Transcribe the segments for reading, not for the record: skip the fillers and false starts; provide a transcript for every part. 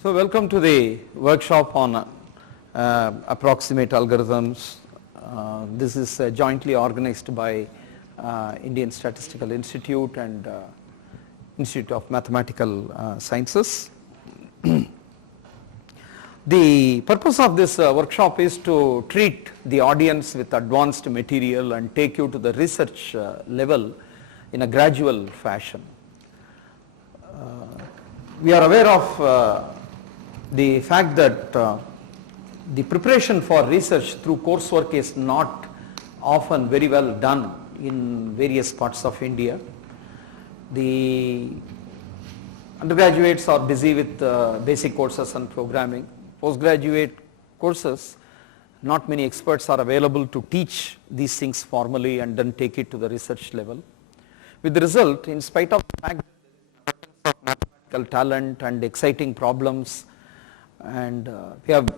So welcome to the workshop on approximate algorithms. This is jointly organized by Indian Statistical Institute and Institute of Mathematical Sciences. The purpose of this workshop is to treat the audience with advanced material and take you to the research level in a gradual fashion. We are aware of the fact that the preparation for research through coursework is not often very well done in various parts of India. The undergraduates are busy with basic courses and programming. Postgraduate courses, not many experts are available to teach these things formally and then take it to the research level. With the result, in spite of the fact that there is mathematical talent and exciting problems, and we have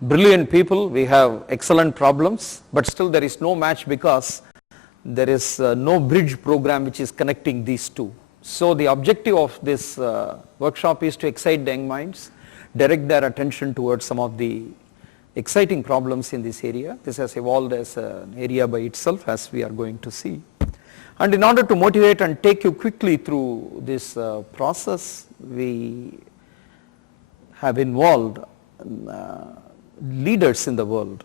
brilliant people, we have excellent problems, but still there is no match because there is no bridge program which is connecting these two. So the objective of this workshop is to excite the young minds, direct their attention towards some of the exciting problems in this area. This has evolved as an area by itself, as we are going to see. And in order to motivate and take you quickly through this process, we have involved leaders in the world.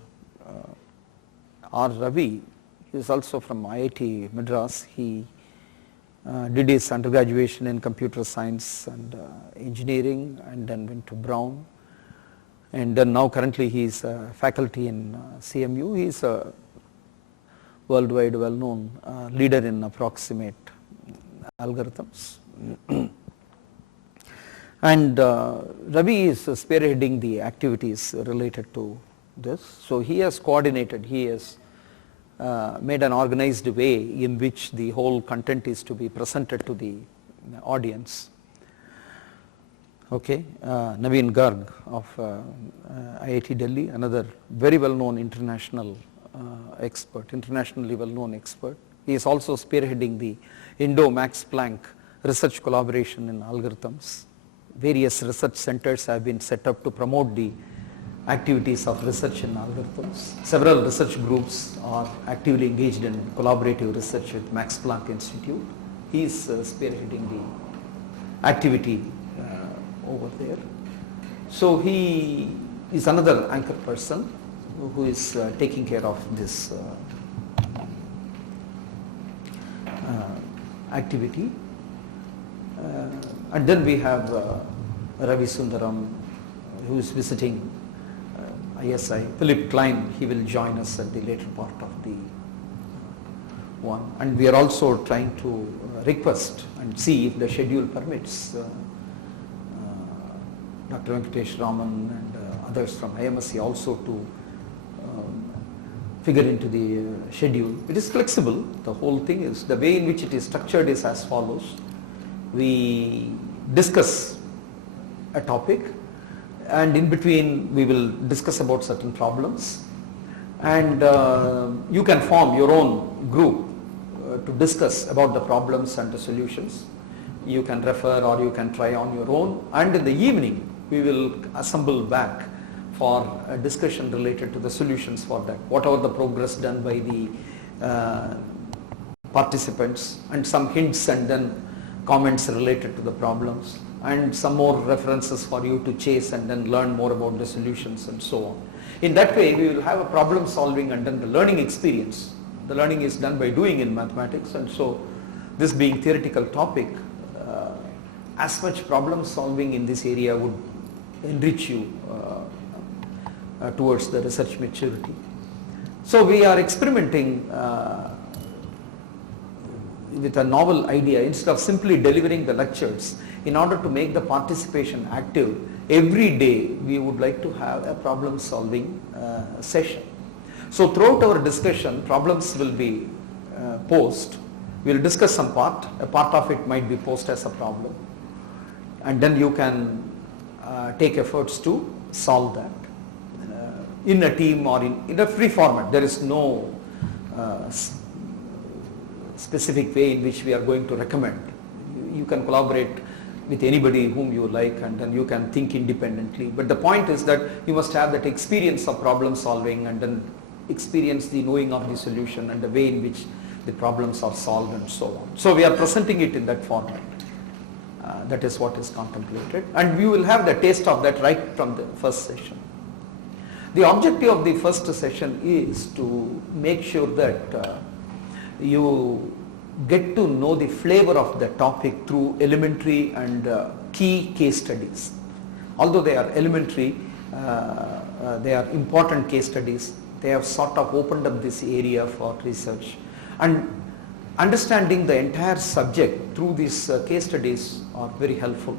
R. Ravi is also from IIT Madras. He did his undergraduation in computer science and engineering, and then went to Brown, and then now currently he is faculty in CMU. He is a worldwide well-known leader in approximate algorithms. And Ravi is spearheading the activities related to this. So he has coordinated, he has made an organized way in which the whole content is to be presented to the audience. Okay, Naveen Garg of IIT Delhi, another very well-known international expert, internationally well-known expert. He is also spearheading the Indo-Max Planck research collaboration in algorithms. Various research centers have been set up to promote the activities of research in algorithms. Several research groups are actively engaged in collaborative research with Max Planck Institute. He is spearheading the activity over there. So he is another anchor person who is taking care of this activity. And then we have Ravi Sundaram, who is visiting ISI. Philip Klein, he will join us at the later part of the one. And we are also trying to request and see if the schedule permits Dr. Venkatesh Raman and others from IMSC also to figure into the schedule. It is flexible. The whole thing is, the way in which it is structured is as follows. We discuss a topic, and in between we will discuss about certain problems, and you can form your own group to discuss about the problems and the solutions. You can refer or you can try on your own, and in the evening we will assemble back for a discussion related to the solutions for that, whatever the progress done by the participants, and some hints and then comments related to the problems, and some more references for you to chase and then learn more about the solutions and so on. In that way we will have a problem solving and then the learning experience. The learning is done by doing in mathematics, and so this being theoretical topic, as much problem solving in this area would enrich you towards the research maturity. So we are experimenting with a novel idea. Instead of simply delivering the lectures, in order to make the participation active, every day we would like to have a problem solving session. So throughout our discussion, problems will be posed. We will discuss some part, a part of it might be posed as a problem, and then you can take efforts to solve that in a team or in a free format. There is no specific way in which we are going to recommend. You can collaborate with anybody whom you like, and then you can think independently. But the point is that you must have that experience of problem solving, and then experience the knowing of the solution and the way in which the problems are solved and so on. So we are presenting it in that format. That is what is contemplated, and we will have the taste of that right from the first session. The objective of the first session is to make sure that you get to know the flavor of the topic through elementary and key case studies. Although they are elementary, they are important case studies. They have sort of opened up this area for research, and understanding the entire subject through these case studies are very helpful.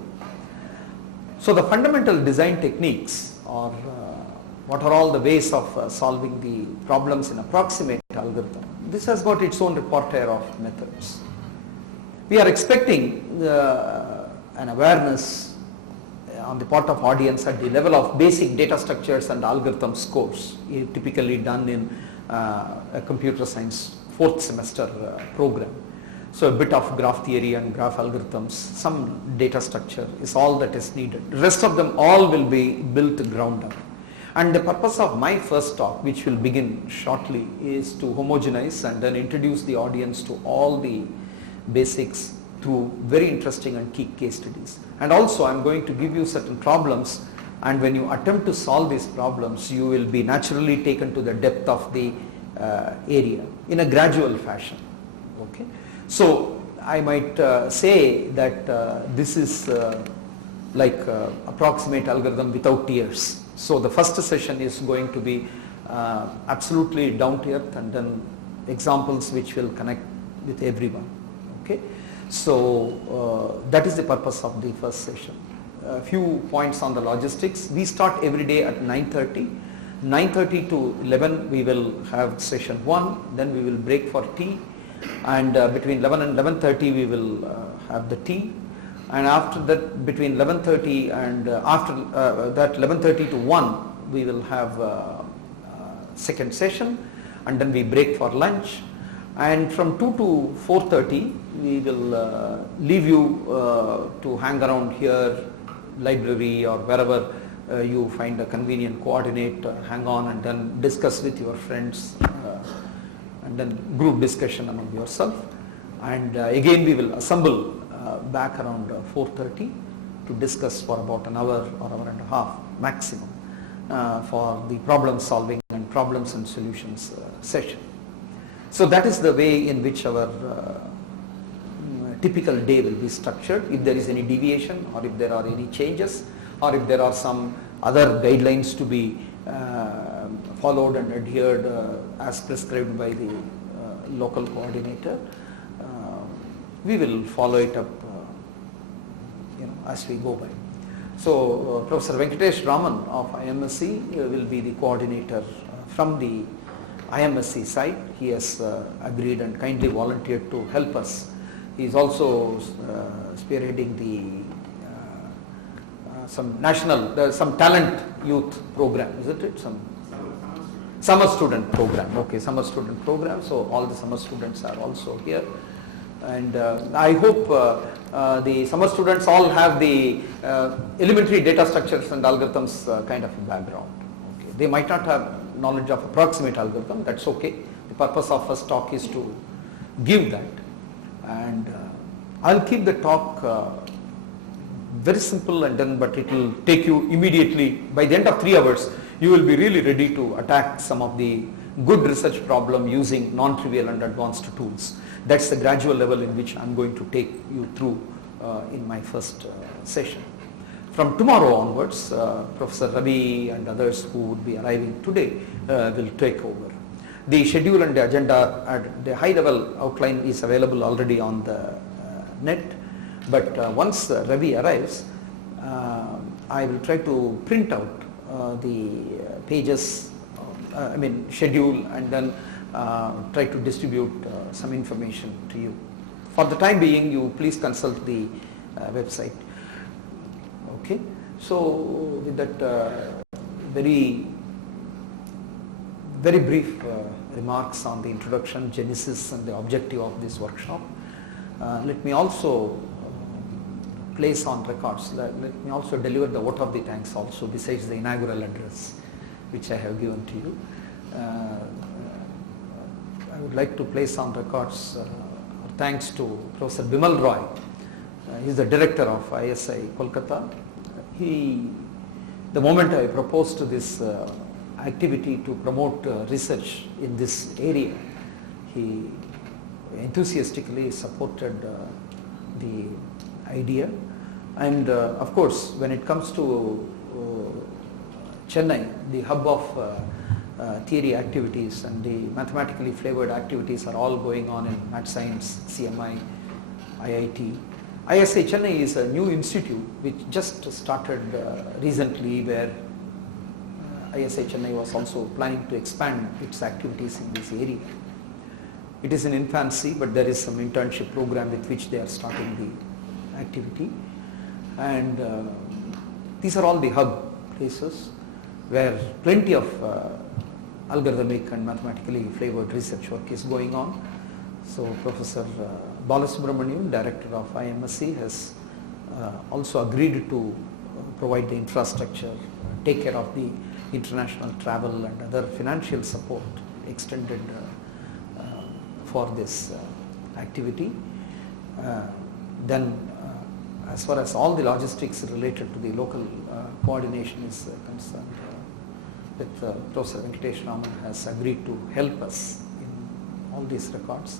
So the fundamental design techniques, or what are all the ways of solving the problems in approximate algorithm, this has got its own repertoire of methods. We are expecting an awareness on the part of audience at the level of basic data structures and algorithms course, typically done in a computer science 4th semester program. So a bit of graph theory and graph algorithms, some data structure is all that is needed. The rest of them all will be built ground up. And the purpose of my first talk, which will begin shortly, is to homogenize and then introduce the audience to all the basics through very interesting and key case studies. And also I am going to give you certain problems, and when you attempt to solve these problems, you will be naturally taken to the depth of the area in a gradual fashion. Okay. So I might say that this is like approximate algorithm without tears. So the first session is going to be absolutely down to earth, and then examples which will connect with everyone. Okay. So that is the purpose of the first session. A few points on the logistics. We start every day at 9:30. 9:30 to 11 we will have session 1, then we will break for tea, and between 11 and 11:30 we will have the tea, and after that between 11:30 and after that 11:30 to 1 we will have second session, and then we break for lunch, and from 2 to 4:30 we will leave you to hang around here, library or wherever you find a convenient coordinate, hang on and then discuss with your friends, and then group discussion among yourself, and again we will assemble back around 4:30 to discuss for about an hour or hour and a half maximum for the problem solving and problems and solutions session. So that is the way in which our typical day will be structured. If there is any deviation, or if there are any changes, or if there are some other guidelines to be followed and adhered as prescribed by the local coordinator, we will follow it up as we go by. So Professor Venkatesh Raman of IMSC will be the coordinator from the IMSC side. He has agreed and kindly volunteered to help us. He is also spearheading the some national, some talent youth program, isn't it? Some summer student program. Okay, summer student program. So all the summer students are also here, and I hope the summer students all have the elementary data structures and algorithms kind of a background. Okay, they might not have knowledge of approximate algorithm. That's okay. The purpose of first talk is to give that, and I'll keep the talk very simple, and then but it will take you immediately, by the end of 3 hours you will be really ready to attack some of the good research problem using non-trivial and advanced tools. That's the gradual level in which I'm going to take you through in my first session. From tomorrow onwards, Professor Ravi and others who would be arriving today will take over. The schedule and the agenda at the high level outline is available already on the net. But once Ravi arrives, I will try to print out the pages, schedule, and then try to distribute some information to you. For the time being, you please consult the website. Okay, so with that very brief remarks on the introduction, genesis, and the objective of this workshop, let me also place on records. Let me also deliver the vote of the thanks also, besides the inaugural address which I have given to you. I would like to place on records thanks to Professor Bimal Roy. He is the director of ISI Kolkata. The moment I proposed this activity to promote research in this area, he enthusiastically supported the idea. And of course, when it comes to Chennai, the hub of theory activities and the mathematically flavored activities are all going on in Math Science, CMI, IIT. ISI Chennai is a new institute which just started recently, where ISI Chennai was also planning to expand its activities in this area. It is in infancy, but there is some internship program with which they are starting the activity. And these are all the hub places where plenty of algorithmic and mathematically flavored research work is going on. So Professor Balasubramanian, director of IMSC, has also agreed to provide the infrastructure, take care of the international travel and other financial support extended for this activity. Then as far as all the logistics related to the local coordination is concerned, with Professor Venkatesh Raman has agreed to help us in all these records.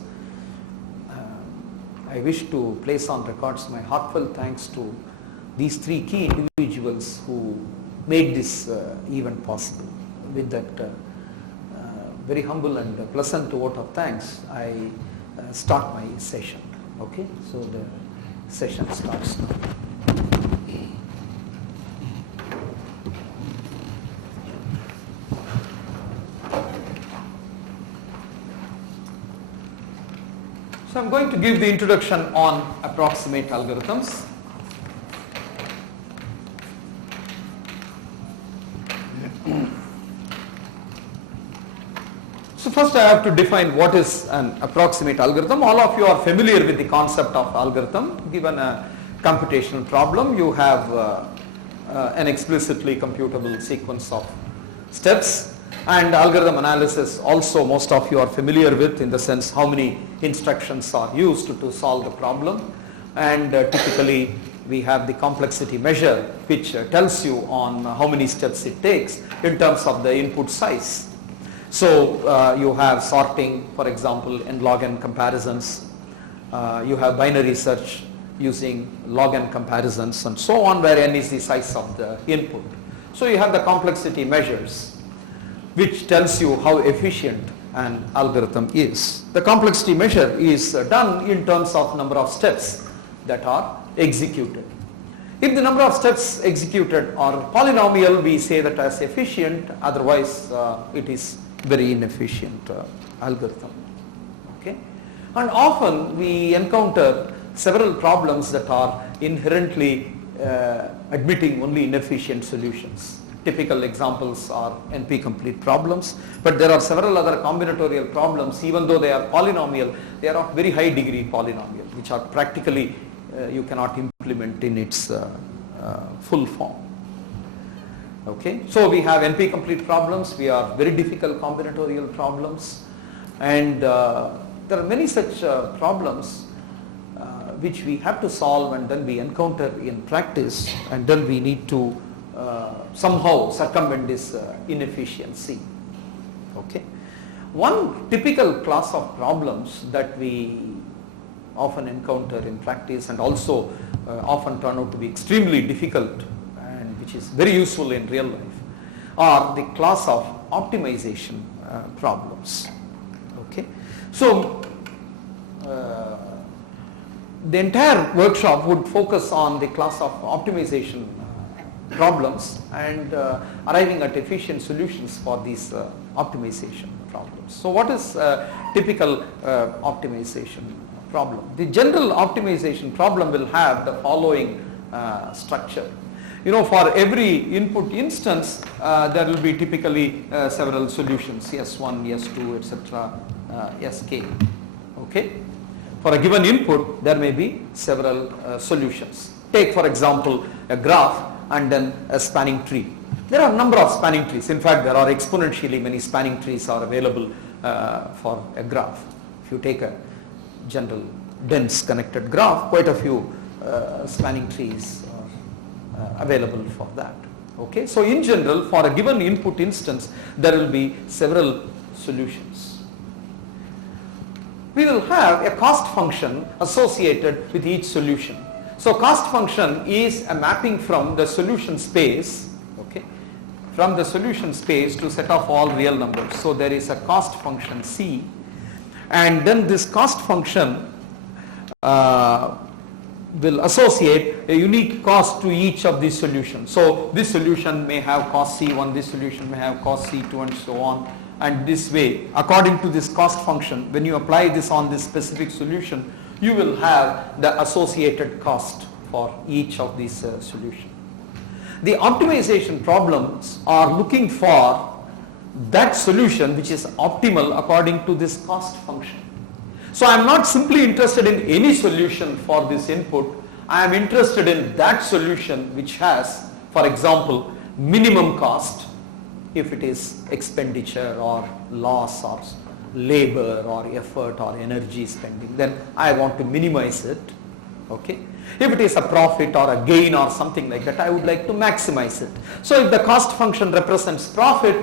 I wish to place on records my heartfelt thanks to these three key individuals who made this event possible. With that very humble and pleasant vote of thanks, I start my session. Okay, so the session starts now. So I am going to give the introduction on approximate algorithms. So first I have to define what is an approximate algorithm. All of you are familiar with the concept of algorithm. Given a computational problem, you have an explicitly computable sequence of steps. And algorithm analysis also most of you are familiar with, in the sense how many instructions are used to solve the problem. And typically we have the complexity measure, which tells you on how many steps it takes in terms of the input size. So you have sorting, for example, in log n comparisons. You have binary search using log n comparisons and so on, where n is the size of the input. So you have the complexity measures, which tells you how efficient an algorithm is. The complexity measure is done in terms of number of steps that are executed. If the number of steps executed are polynomial, we say that as efficient, otherwise it is very inefficient algorithm. Okay? And often we encounter several problems that are inherently admitting only inefficient solutions. Typical examples are NP-complete problems, but there are several other combinatorial problems. Even though they are polynomial, they are of very high degree polynomial, which are practically you cannot implement in its full form. Okay, so we have NP-complete problems, we have very difficult combinatorial problems, and there are many such problems which we have to solve, and then we encounter in practice, and then we need to somehow circumvent this inefficiency. Okay. One typical class of problems that we often encounter in practice and also often turn out to be extremely difficult, and which is very useful in real life, are the class of optimization problems. Okay. So the entire workshop would focus on the class of optimization problems and arriving at efficient solutions for these optimization problems. So what is a typical optimization problem? The general optimization problem will have the following structure. You know, for every input instance, there will be typically several solutions, S1, S2, etc., Sk. Okay. For a given input, there may be several solutions. Take for example a graph and then a spanning tree. There are a number of spanning trees. In fact, there are exponentially many spanning trees are available for a graph. If you take a general dense connected graph, quite a few spanning trees are available for that. Okay, so in general, for a given input instance, there will be several solutions. We will have a cost function associated with each solution. So cost function is a mapping from the solution space, okay, from the solution space to set of all real numbers. So there is a cost function C, and then this cost function will associate a unique cost to each of these solutions. So this solution may have cost C1, this solution may have cost C2, and so on. And this way, according to this cost function, when you apply this on this specific solution, you will have the associated cost for each of these solutions. The optimization problems are looking for that solution which is optimal according to this cost function. So I am not simply interested in any solution for this input. I am interested in that solution which has, for example, minimum cost, if it is expenditure or loss or labor or effort or energy spending, then I want to minimize it. Okay. If it is a profit or a gain or something like that, I would like to maximize it. So if the cost function represents profit,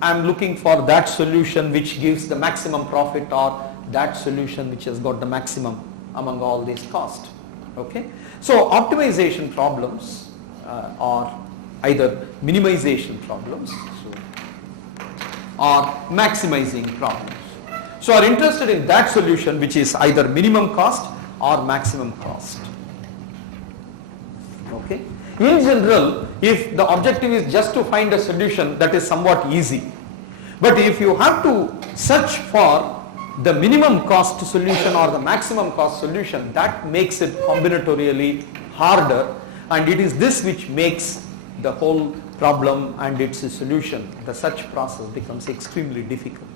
I am looking for that solution which gives the maximum profit, or that solution which has got the maximum among all these costs. Okay. So optimization problems are either minimization problems or maximizing problems. So are interested in that solution which is either minimum cost or maximum cost. Okay. In general, if the objective is just to find a solution, that is somewhat easy. But if you have to search for the minimum cost solution or the maximum cost solution, that makes it combinatorially harder, and it is this which makes the whole problem and its solution, the search process, becomes extremely difficult.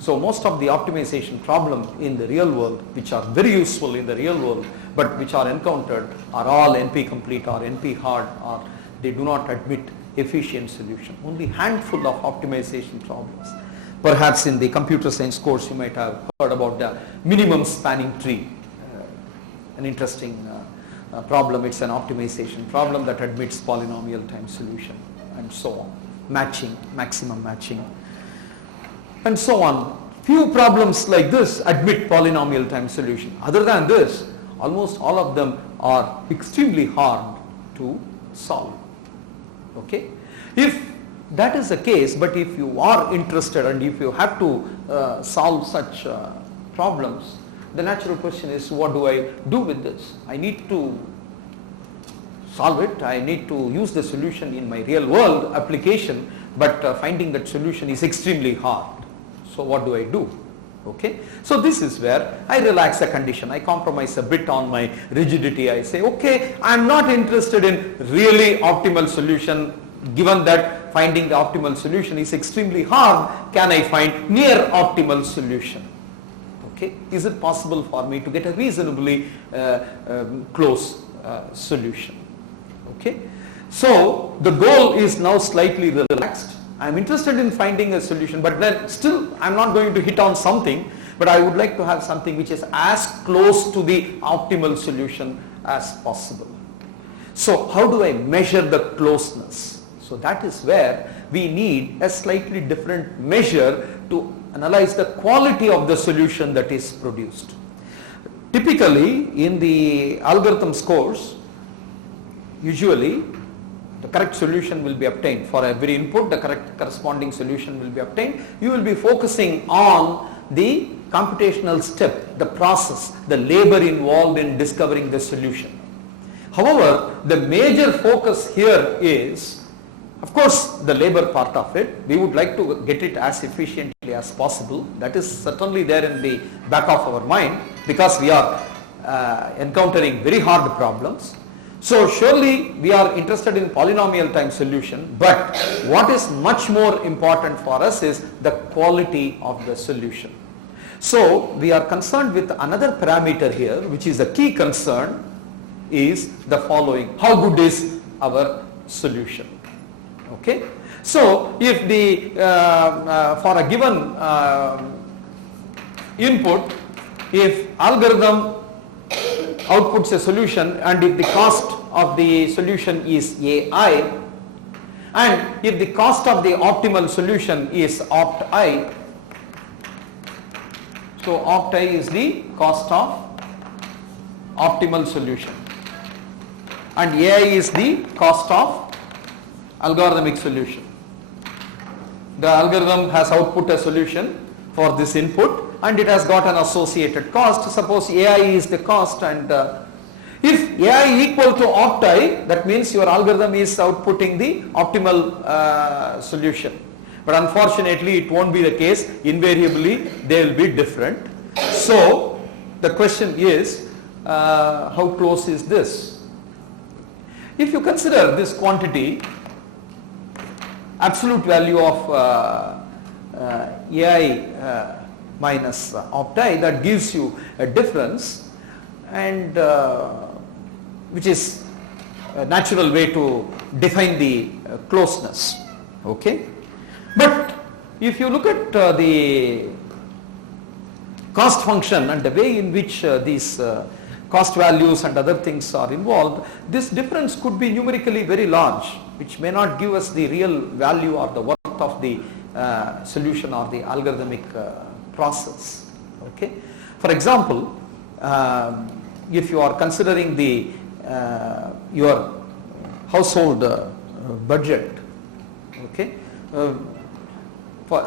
So most of the optimization problems in the real world, which are very useful in the real world, but which are encountered, are all NP complete or NP hard, or they do not admit efficient solution. Only handful of optimization problems. Perhaps in the computer science course you might have heard about the minimum spanning tree, an interesting problem. It's an optimization problem that admits polynomial time solution and so on, matching, maximum matching, and so on. Few problems like this admit polynomial time solution. Other than this, almost all of them are extremely hard to solve. Okay. If that is the case, but if you are interested and if you have to solve such problems, the natural question is, what do I do with this? I need to solve it, I need to use the solution in my real world application, but finding that solution is extremely hard. So what do I do? Okay. So this is where I relax the condition, I compromise a bit on my rigidity. I say, okay, I am not interested in really optimal solution. Given that finding the optimal solution is extremely hard, can I find near optimal solution? Okay. Is it possible for me to get a reasonably close solution? Okay. So the goal is now slightly relaxed. I am interested in finding a solution, but then still I am not going to hit on something, but I would like to have something which is as close to the optimal solution as possible. So how do I measure the closeness? So that is where we need a slightly different measure to analyze the quality of the solution that is produced. Typically in the algorithms course, usually the correct solution will be obtained. For every input, the correct corresponding solution will be obtained. You will be focusing on the computational step, the process, the labor involved in discovering the solution. However, the major focus here is, of course, the labor part of it. We would like to get it as efficiently as possible. That is certainly there in the back of our mind, because we are encountering very hard problems. So surely we are interested in polynomial time solution, but what is much more important for us is the quality of the solution. So we are concerned with another parameter here, which is a key concern, is the following. How good is our solution? Okay. So if the for a given input, if algorithm outputs a solution and if the cost of the solution is AI, and if the cost of the optimal solution is opt I, so opt I is the cost of optimal solution and AI is the cost of algorithmic solution. The algorithm has output a solution for this input and it has got an associated cost. Suppose AI is the cost, and if AI equal to opt I, that means your algorithm is outputting the optimal solution. But unfortunately it won't be the case. Invariably they will be different. So the question is, how close is this? If you consider this quantity, absolute value of AI minus opt I, that gives you a difference, and which is a natural way to define the closeness. Okay. But if you look at the cost function and the way in which these cost values and other things are involved, this difference could be numerically very large, which may not give us the real value or the worth of the solution or the algorithmic process. Okay. For example, if you are considering the your household budget, okay, for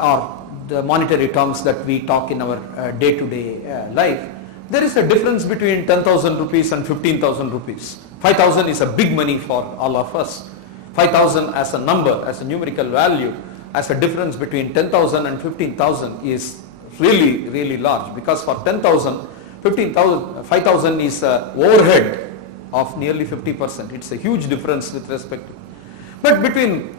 the monetary terms that we talk in our day-to-day life, there is a difference between 10,000 rupees and 15,000 rupees. 5,000 is a big money for all of us. 5,000 as a number, as a numerical value, as a difference between 10,000 and 15,000 is really large, because for 10,000, 15,000, 5,000 is overhead of nearly 50%. It's a huge difference with respect to. But between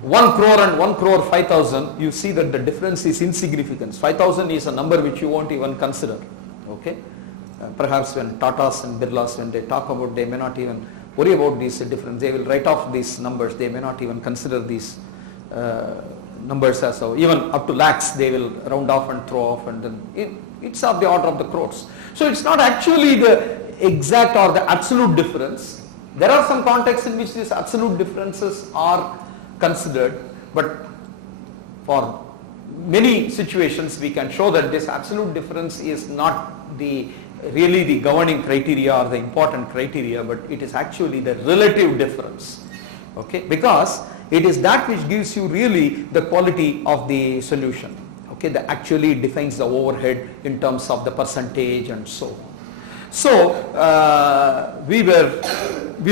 1 crore and 1 crore 5,000, you see that the difference is insignificant. 5,000 is a number which you won't even consider. Okay. Perhaps when Tatas and Birlas, when they talk about, they may not even worry about these difference. They will write off these numbers. They may not even consider these numbers as so. Even up to lakhs they will round off and throw off, and then it's of the order of the crores. So it's not actually the exact or the absolute difference. There are some contexts in which these absolute differences are considered, but for many situations we can show that this absolute difference is not really the governing criteria or the important criteria, but it is actually the relative difference. Okay, because it is that which gives you really the quality of the solution. Okay, that actually defines the overhead in terms of the percentage and so on. So we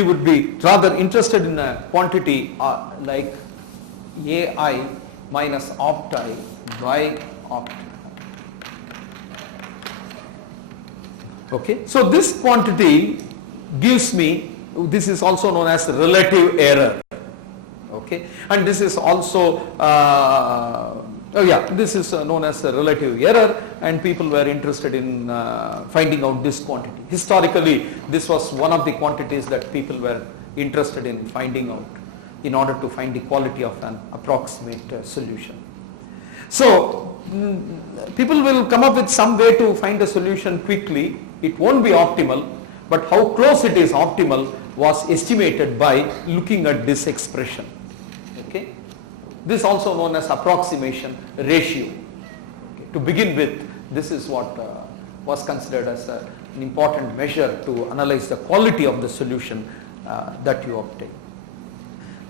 would be rather interested in a quantity like AI minus opt I by opt. Okay, so this quantity gives me, this is also known as relative error. Okay, and this is also this is known as a relative error, and people were interested in finding out this quantity. Historically, this was one of the quantities that people were interested in finding out in order to find the quality of an approximate solution. So people will come up with some way to find a solution quickly. It won't be optimal, but how close it is optimal was estimated by looking at this expression. Okay, this is also known as approximation ratio. Okay. To begin with, this is what was considered as an important measure to analyze the quality of the solution that you obtain.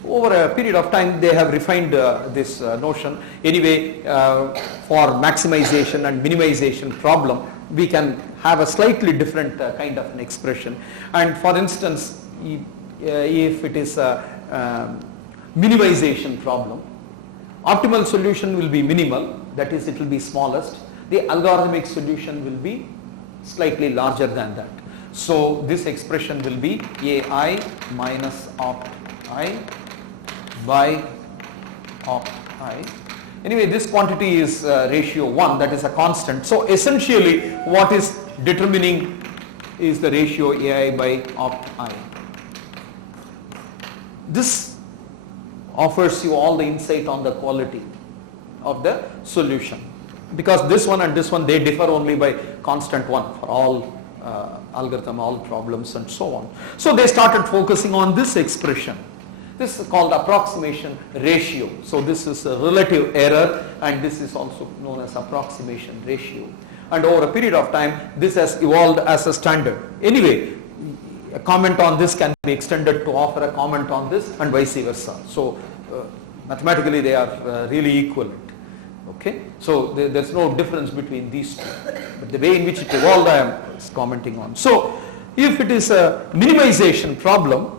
Over a period of time they have refined this notion. Anyway, for maximization and minimization problem, we can have a slightly different kind of an expression. And for instance, if it is a minimization problem, optimal solution will be minimal, that is, it will be smallest. The algorithmic solution will be slightly larger than that. So this expression will be AI minus opt I by opt I. Anyway, this quantity is ratio 1, that is a constant. So essentially what is determining is the ratio AI by opt I. This offers you all the insight on the quality of the solution, because this one and this one, they differ only by constant 1 for all algorithm, all problems and so on. So they started focusing on this expression. This is called approximation ratio. So this is a relative error, and this is also known as approximation ratio. And over a period of time, this has evolved as a standard. Anyway, a comment on this can be extended to offer a comment on this, and vice versa. So mathematically they are really equivalent. Okay, so there's no difference between these two, but the way in which it evolved I am commenting on. So if it is a minimization problem,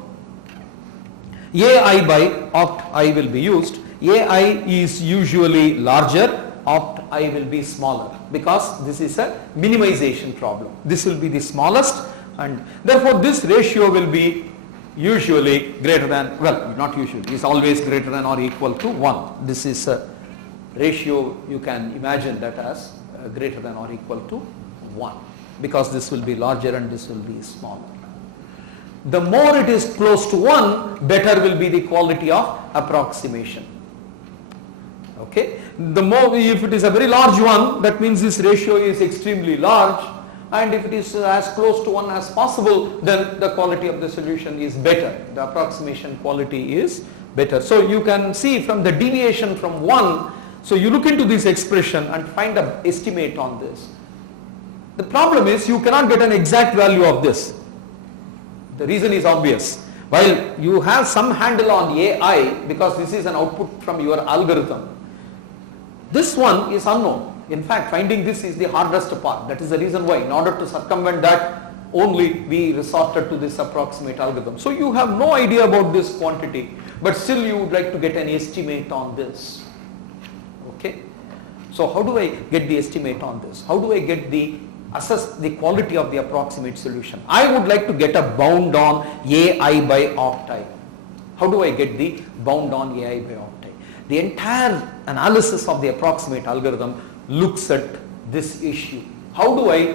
AI by opt I will be used. AI is usually larger, opt I will be smaller, because this is a minimization problem. This will be the smallest, and therefore this ratio will be usually greater than, well, not usually, is always greater than or equal to 1. This is a ratio, you can imagine that as greater than or equal to 1, because this will be larger and this will be smaller. The more it is close to 1, better will be the quality of approximation. Okay, the more, if it is a very large one, that means this ratio is extremely large, and if it is as close to 1 as possible, then the quality of the solution is better. The approximation quality is better. So you can see from the deviation from 1, so you look into this expression and find an estimate on this. The problem is you cannot get an exact value of this. The reason is obvious. While you have some handle on AI, because this is an output from your algorithm, this one is unknown. In fact, finding this is the hardest part. That is the reason why, in order to circumvent that, only we resorted to this approximate algorithm. So you have no idea about this quantity, but still you would like to get an estimate on this. Okay, so how do I get the estimate on this? How do I get the assess the quality of the approximate solution? I would like to get a bound on AI by opt I. How do I get the bound on AI by opt I? The entire analysis of the approximate algorithm looks at this issue. How do I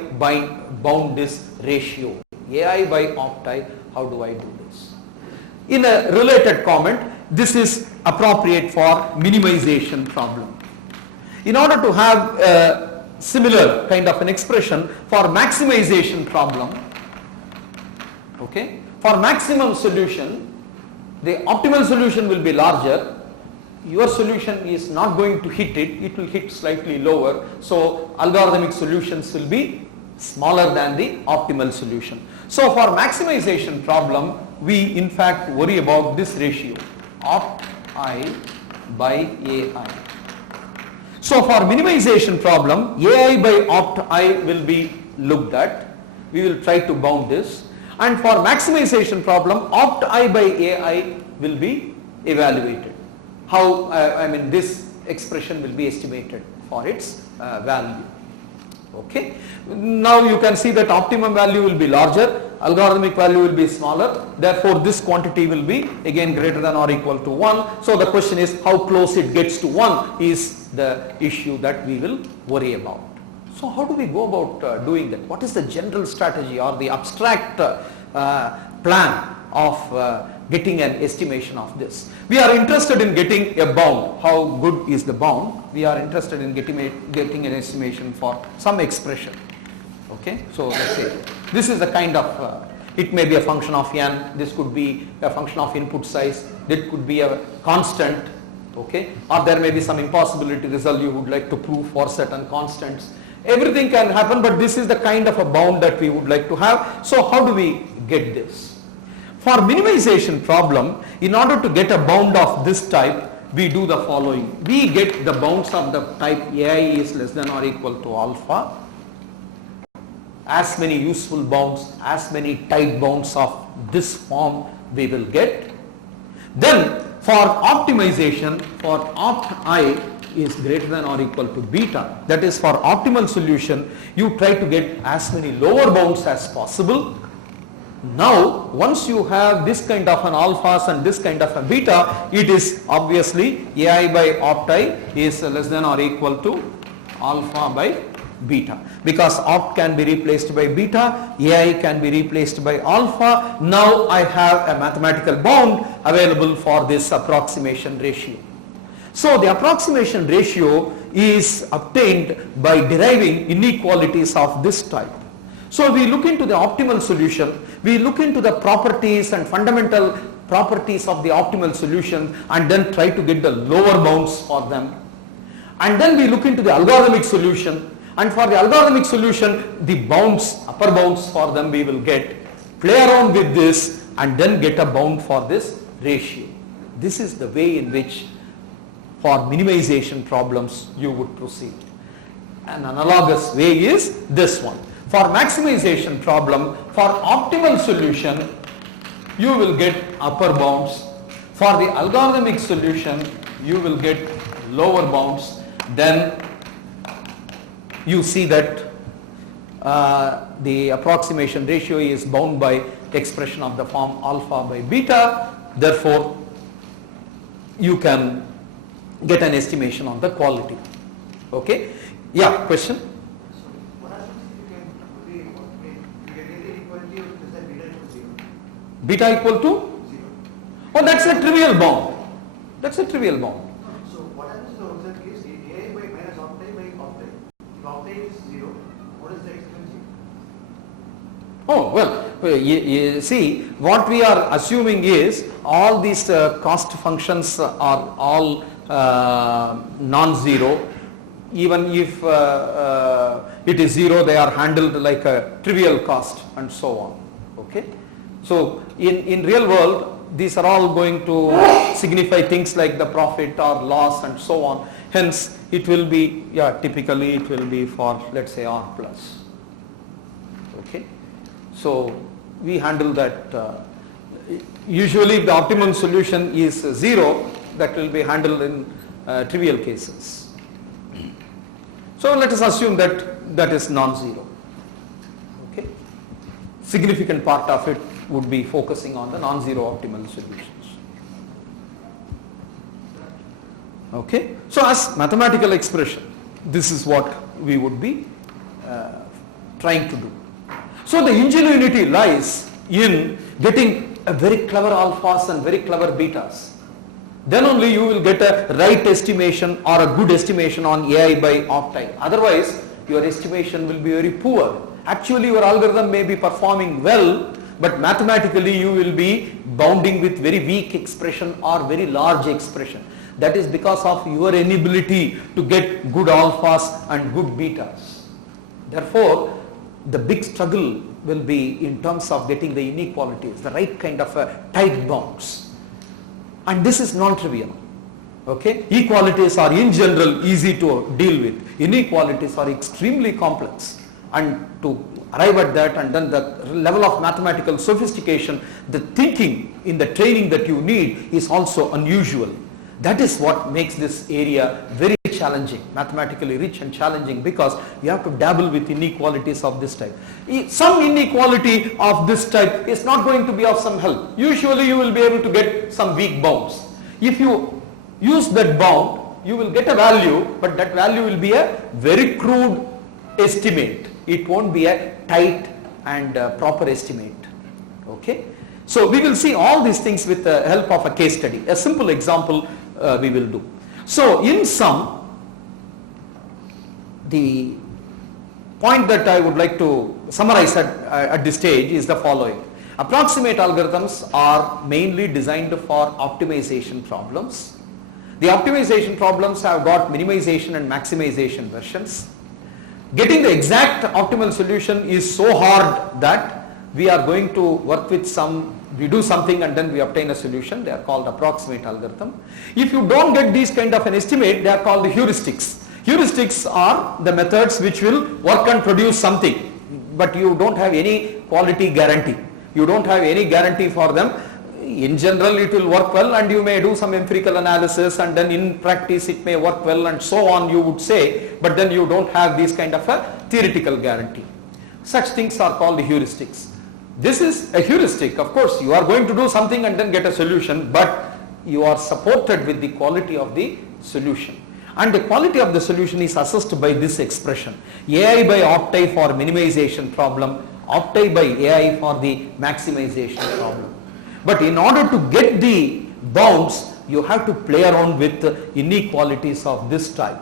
bound this ratio? AI by opt I, how do I do this? In a related comment, this is appropriate for minimization problem. In order to have a similar kind of an expression for maximization problem, okay, for maximum solution, the optimal solution will be larger. Your solution is not going to hit it, it will hit slightly lower. So algorithmic solutions will be smaller than the optimal solution. So for maximization problem, we in fact worry about this ratio, opt I by AI. So for minimization problem, AI by opt I will be looked at. We will try to bound this. And for maximization problem, opt I by AI will be evaluated. How, this expression will be estimated for its value. Okay. Now you can see that optimum value will be larger, algorithmic value will be smaller, therefore this quantity will be again greater than or equal to 1. So the question is how close it gets to 1 is the issue that we will worry about. So how do we go about doing that? What is the general strategy or the abstract plan of getting an estimation of this? We are interested in getting a bound. How good is the bound? We are interested in getting an estimation for some expression. Okay, so let's say this is the kind of, it may be a function of n, this could be a function of input size, that could be a constant, okay, or there may be some impossibility result you would like to prove for certain constants. Everything can happen, but this is the kind of a bound that we would like to have. So how do we get this? For minimization problem, in order to get a bound of this type, we do the following. We get the bounds of the type AI is less than or equal to alpha. As many useful bounds, as many type bounds of this form we will get. Then for optimization, for opt I is greater than or equal to beta. That is, for optimal solution, you try to get as many lower bounds as possible. Now, once you have this kind of an alphas and this kind of a beta, it is obviously AI by opt I is less than or equal to alpha by beta, because opt can be replaced by beta, ai can be replaced by alpha. Now I have a mathematical bound available for this approximation ratio. So the approximation ratio is obtained by deriving inequalities of this type. So we look into the optimal solution, we look into the properties and fundamental properties of the optimal solution, and then try to get the lower bounds for them. And then we look into the algorithmic solution, and for the algorithmic solution, the bounds, upper bounds for them we will get, play around with this, and then get a bound for this ratio. This is the way in which for minimization problems you would proceed. An analogous way is this one. For maximization problem, for optimal solution, you will get upper bounds. For the algorithmic solution, you will get lower bounds. Then you see that the approximation ratio is bound by expression of the form alpha by beta. Therefore, you can get an estimation on the quality. Okay? Yeah, question? Beta equal to? 0. Oh, that's a trivial bound. That's a trivial bound. So what happens in the case? ai by minus opti by opti. If opti is 0, what is the expensive? Oh, well, you see, what we are assuming is all these cost functions are all non-zero. Even if it is 0, they are handled like a trivial cost and so on. Okay? So in real world, these are all going to signify things like the profit or loss and so on. Hence, it will be, typically it will be for, let's say, R plus. Okay. So we handle that. Usually the optimum solution is 0, that will be handled in trivial cases. So let us assume that that is non-zero. Okay. Significant part of it would be focusing on the non-zero optimal solutions. Okay. So as mathematical expression, this is what we would be trying to do. So the ingenuity lies in getting a very clever alphas and very clever betas. Then only you will get a right estimation or a good estimation on ai by opti. Otherwise, your estimation will be very poor. Actually, your algorithm may be performing well, but mathematically you will be bounding with very weak expression or very large expression. That is because of your inability to get good alphas and good betas. Therefore, the big struggle will be in terms of getting the inequalities, the right kind of tight bounds. And this is non-trivial. Okay? Equalities are in general easy to deal with. Inequalities are extremely complex. And to arrive at that, and then the level of mathematical sophistication, the thinking in the training that you need is also unusual. That is what makes this area very challenging, mathematically rich and challenging, because you have to dabble with inequalities of this type. Some inequality of this type is not going to be of some help. Usually you will be able to get some weak bounds. If you use that bound, you will get a value, but that value will be a very crude estimate. It won't be a tight and proper estimate. Okay? So we will see all these things with the help of a case study. A simple example we will do. So in sum, the point that I would like to summarize at this stage is the following. Approximate algorithms are mainly designed for optimization problems. The optimization problems have got minimization and maximization versions. Getting the exact optimal solution is so hard that we are going to work with we do something and then we obtain a solution. They are called approximate algorithm. If you don't get these kind of an estimate, they are called heuristics. Heuristics are the methods which will work and produce something, but you don't have any quality guarantee. You don't have any guarantee for them. In general, it will work well, and you may do some empirical analysis, and then in practice it may work well, and so on, you would say, but then you don't have this kind of a theoretical guarantee. Such things are called heuristics. This is a heuristic. Of course, you are going to do something and then get a solution, but you are supported with the quality of the solution. and the quality of the solution is assessed by this expression: AI by opti for minimization problem, opti by AI for the maximization problem. But in order to get the bounds, you have to play around with inequalities of this type.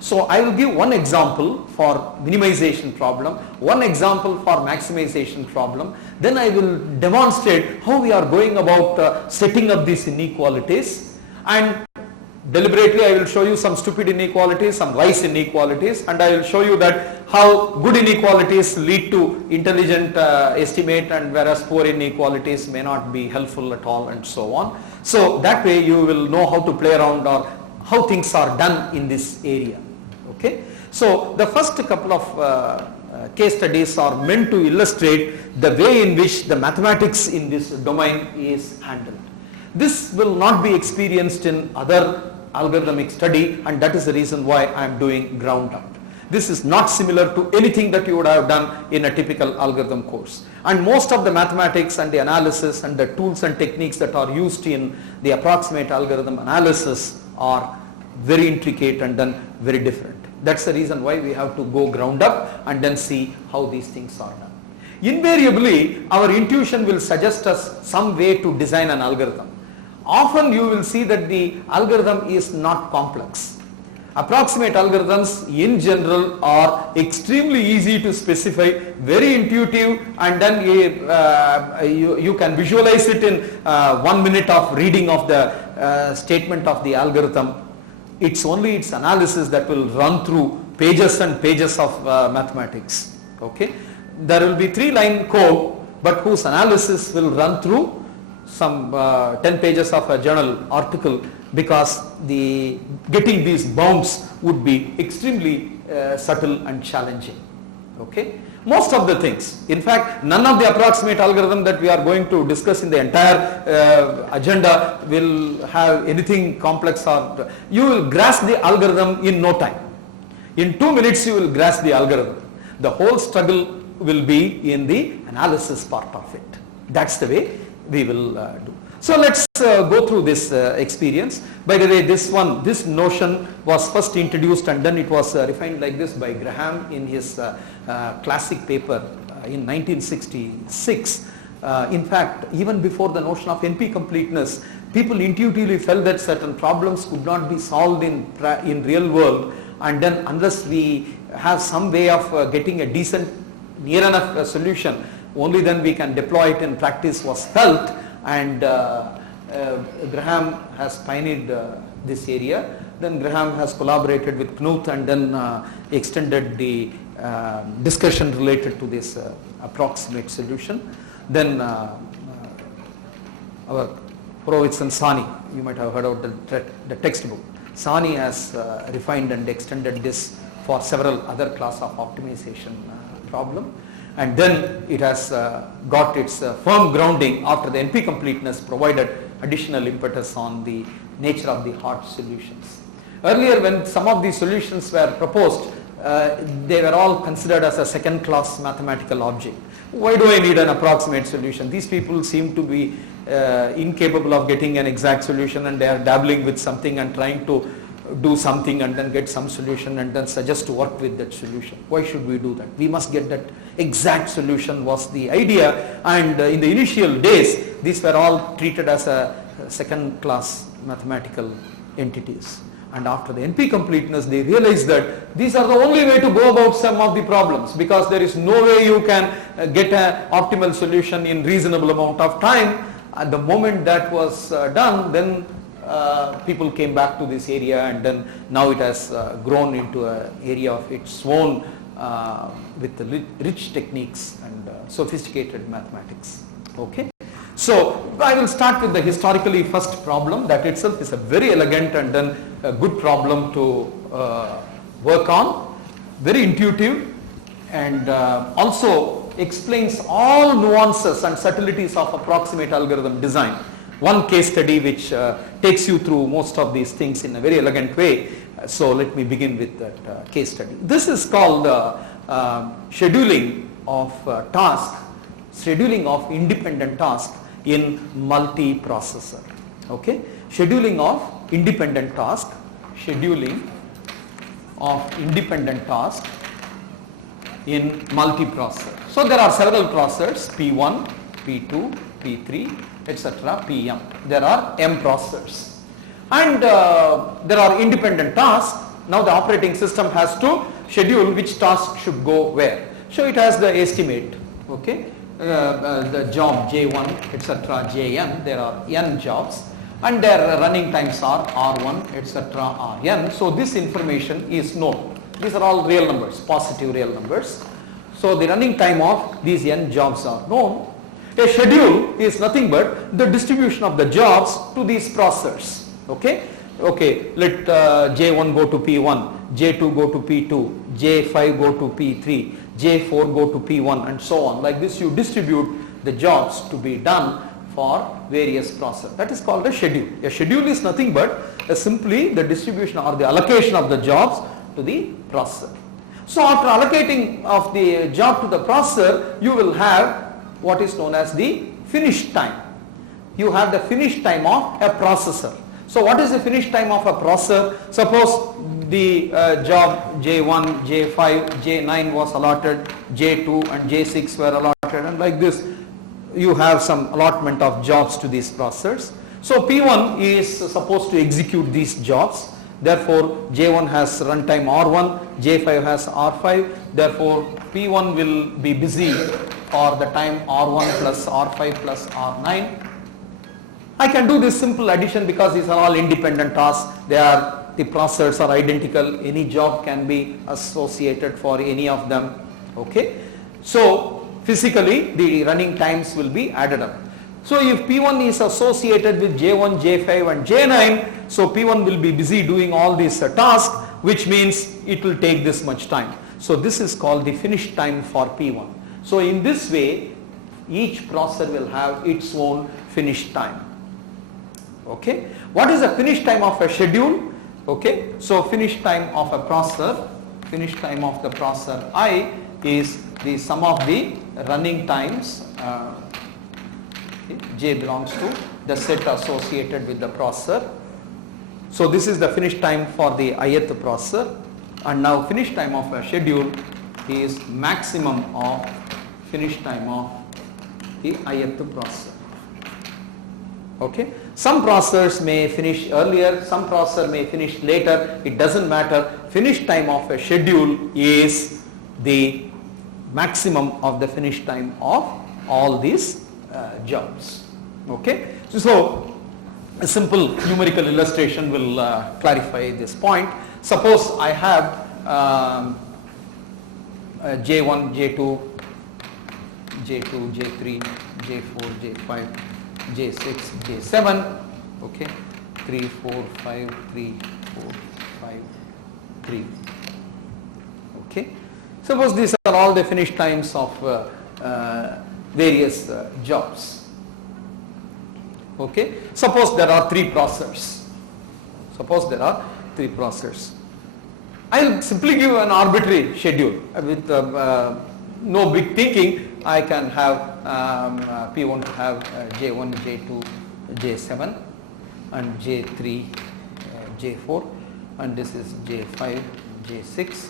So I will give one example for minimization problem, one example for maximization problem, then I will demonstrate how we are going about setting up these inequalities, and deliberately I will show you some stupid inequalities, some wise inequalities, and I will show you that how good inequalities lead to intelligent estimate, and whereas poor inequalities may not be helpful at all, and so on. So that way you will know how to play around or how things are done in this area. Okay. So the first couple of case studies are meant to illustrate the way in which the mathematics in this domain is handled. This will not be experienced in other algorithmic study, and that is the reason why I am doing ground up. This is not similar to anything that you would have done in a typical algorithm course, and most of the mathematics and the analysis and the tools and techniques that are used in the approximate algorithm analysis are very intricate and then very different. That's the reason why we have to go ground up and then see how these things are done. Invariably, our intuition will suggest us some way to design an algorithm. Often you will see that the algorithm is not complex. Approximate algorithms in general are extremely easy to specify, very intuitive, and then you can visualize it in 1 minute of reading of the statement of the algorithm. It's only its analysis that will run through pages and pages of mathematics. Okay, there will be 3-line code, but whose analysis will run through some 10 pages of a journal article, because getting these bounds would be extremely subtle and challenging. Okay, most of the things, in fact none of the approximate algorithm that we are going to discuss in the entire agenda will have anything complex, or you will grasp the algorithm in no time. In 2 minutes you will grasp the algorithm. The whole struggle will be in the analysis part of it. That's the way we will do. So let's go through this experience. By the way, this notion was first introduced and then it was refined like this by Graham in his classic paper in 1966. In fact, even before the notion of NP completeness, people intuitively felt that certain problems could not be solved in real world, and then unless we have some way of getting a decent, near enough solution, only then we can deploy it in practice, was felt, and Graham has pioneered this area. Then Graham has collaborated with Knuth and then extended the discussion related to this approximate solution. Then our Horowitz and Sani, you might have heard of the textbook. Sani has refined and extended this for several other class of optimization problem. And then it has got its firm grounding after the NP completeness provided additional impetus on the nature of the hard solutions. Earlier, when some of these solutions were proposed, they were all considered as a second class mathematical object. Why do I need an approximate solution? These people seem to be incapable of getting an exact solution, and they are dabbling with something and trying to do something and then get some solution and then suggest to work with that solution. Why should we do that? We must get that exact solution was the idea, and in the initial days these were all treated as a second class mathematical entities. And after the NP completeness, they realized that these are the only way to go about some of the problems, because there is no way you can get an optimal solution in reasonable amount of time. At the moment that was done, then people came back to this area, and then now it has grown into an area of its own with the rich techniques and sophisticated mathematics. Okay. So I will start with the historically first problem. That itself is a very elegant and then a good problem to work on, very intuitive, and also explains all nuances and subtleties of approximate algorithm design. One case study which takes you through most of these things in a very elegant way. So let me begin with that case study. This is called scheduling of task, scheduling of independent task in multiprocessor. Okay, scheduling of independent task, scheduling of independent tasks in multiprocessor. So there are several processors, P1, P2, P3, etc., PM. There are M processors. And there are independent tasks. Now the operating system has to schedule which task should go where. So it has the estimate, okay, the job J1, etc., Jn, there are n jobs, and their running times are R1, etc., Rn. So this information is known. These are all real numbers, positive real numbers. So the running time of these n jobs are known. A schedule is nothing but the distribution of the jobs to these processors. Okay, let J1 go to P1, J2 go to P2, J5 go to P3, J4 go to P1, and so on. Like this you distribute the jobs to be done for various processors. That is called a schedule. A schedule is nothing but simply the distribution or the allocation of the jobs to the processor. So after allocating of the job to the processor, you will have what is known as the finish time. You have the finish time of a processor. So what is the finish time of a processor? Suppose the job J1, J5, J9 was allotted, J2 and J6 were allotted, and like this you have some allotment of jobs to these processors. So P1 is supposed to execute these jobs. Therefore J1 has runtime R1, J5 has R5. Therefore P1 will be busy for the time R1 plus R5 plus R9. I can do this simple addition because these are all independent tasks. The processors are identical. Any job can be associated for any of them. Okay. So physically the running times will be added up. So if P1 is associated with J1, J5 and J9, so P1 will be busy doing all these tasks, which means it will take this much time. So this is called the finish time for P1. So in this way, each processor will have its own finish time. Okay. What is the finish time of a schedule? Okay. So finish time of a processor, finish time of the processor I is the sum of the running times. J belongs to the set associated with the processor. So this is the finish time for the ith processor, and now finish time of a schedule is maximum of finish time of the ith processor. Okay. Some processors may finish earlier, some processor may finish later, it doesn't matter. Finish time of a schedule is the maximum of the finish time of all these jobs. Okay. So a simple numerical illustration will clarify this point. Suppose I have J1, J2, J2, J3, J4, J5, J6, J7, okay, 3, 4, 5, 3, 4, 5, 3, okay. Suppose these are all the finish times of various jobs. Okay. Suppose there are 3 processors. I will simply give an arbitrary schedule with no big thinking. I can have P1 to have J1, J2, J7 and J3, J4, and this is J5, J6.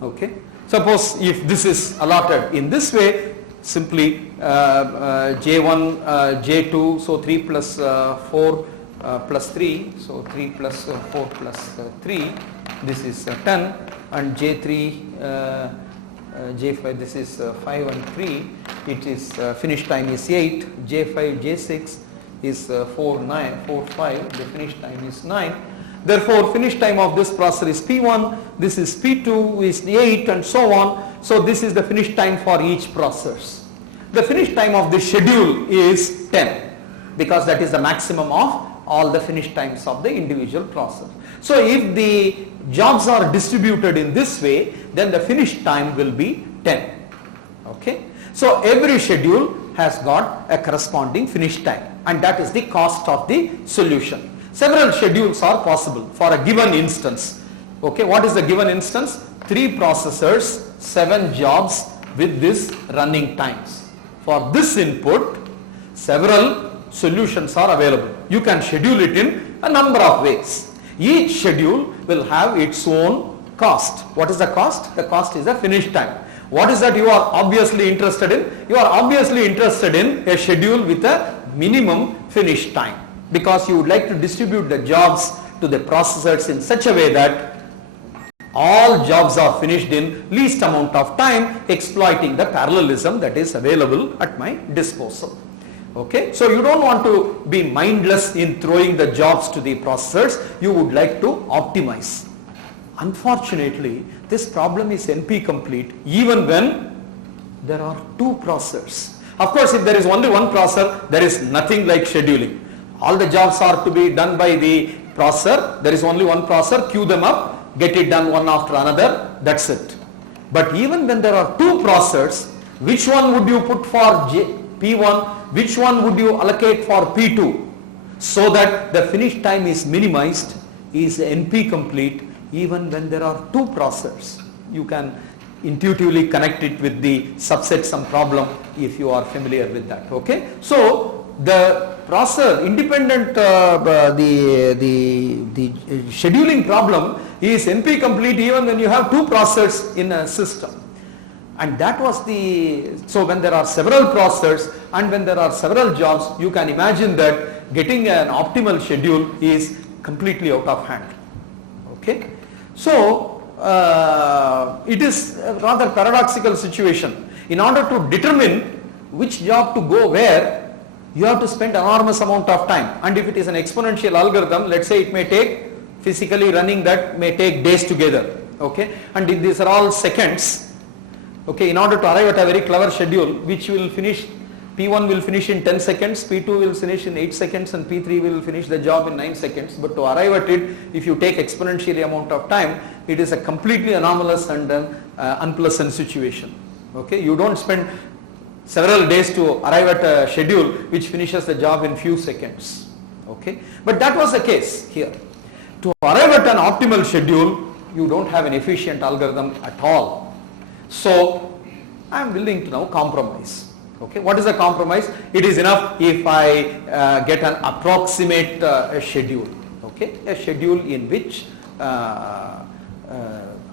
Okay. Suppose if this is allotted in this way, simply J1, J2, so 3 plus 4 plus 3, so 3 plus 4 plus 3, this is 10, and J3, J5, this is 5 and 3, it is finish time is 8, J5, J6 is 4, 9, 4, 5, the finish time is 9. Therefore, finish time of this processor is P1, this is P2 is 8 and so on. So this is the finish time for each processor. The finish time of this schedule is 10 because that is the maximum of all the finish times of the individual processor. So if the jobs are distributed in this way, then the finish time will be 10. Okay. So every schedule has got a corresponding finish time, and that is the cost of the solution. Several schedules are possible for a given instance. Okay, what is the given instance? 3 processors, 7 jobs with this running times. For this input, several solutions are available. You can schedule it in a number of ways. Each schedule will have its own cost. What is the cost? The cost is the finish time. What is that you are obviously interested in? You are obviously interested in a schedule with a minimum finish time, because you would like to distribute the jobs to the processors in such a way that all jobs are finished in least amount of time, exploiting the parallelism that is available at my disposal. Okay, so you don't want to be mindless in throwing the jobs to the processors, you would like to optimize. Unfortunately, this problem is NP complete even when there are two processors. Of course, if there is only one processor, there is nothing like scheduling. All the jobs are to be done by the processor. There is only one processor, queue them up, get it done one after another, that's it. But even when there are two processors, which one would you put for P1, which one would you allocate for P2, so that the finish time is minimized, is NP complete even when there are two processors. You can intuitively connect it with the subset sum problem if you are familiar with that. Okay, so the processor independent the scheduling problem is NP complete even when you have two processors in a system. And that was so when there are several processors and when there are several jobs, you can imagine that getting an optimal schedule is completely out of hand. Okay, so it is a rather paradoxical situation. In order to determine which job to go where, you have to spend enormous amount of time, and if it is an exponential algorithm, let's say it may take, physically running that may take days together. Okay, and these are all seconds. Okay, in order to arrive at a very clever schedule which will finish, P1 will finish in 10 seconds, P2 will finish in 8 seconds and P3 will finish the job in 9 seconds. But to arrive at it, if you take exponentially amount of time, it is a completely anomalous and unpleasant situation. Okay, you don't spend several days to arrive at a schedule which finishes the job in few seconds. Okay, but that was the case here. To arrive at an optimal schedule, you don't have an efficient algorithm at all. So I am willing to now compromise. Okay, what is the compromise? It is enough if I get an approximate schedule. Okay, a schedule in which I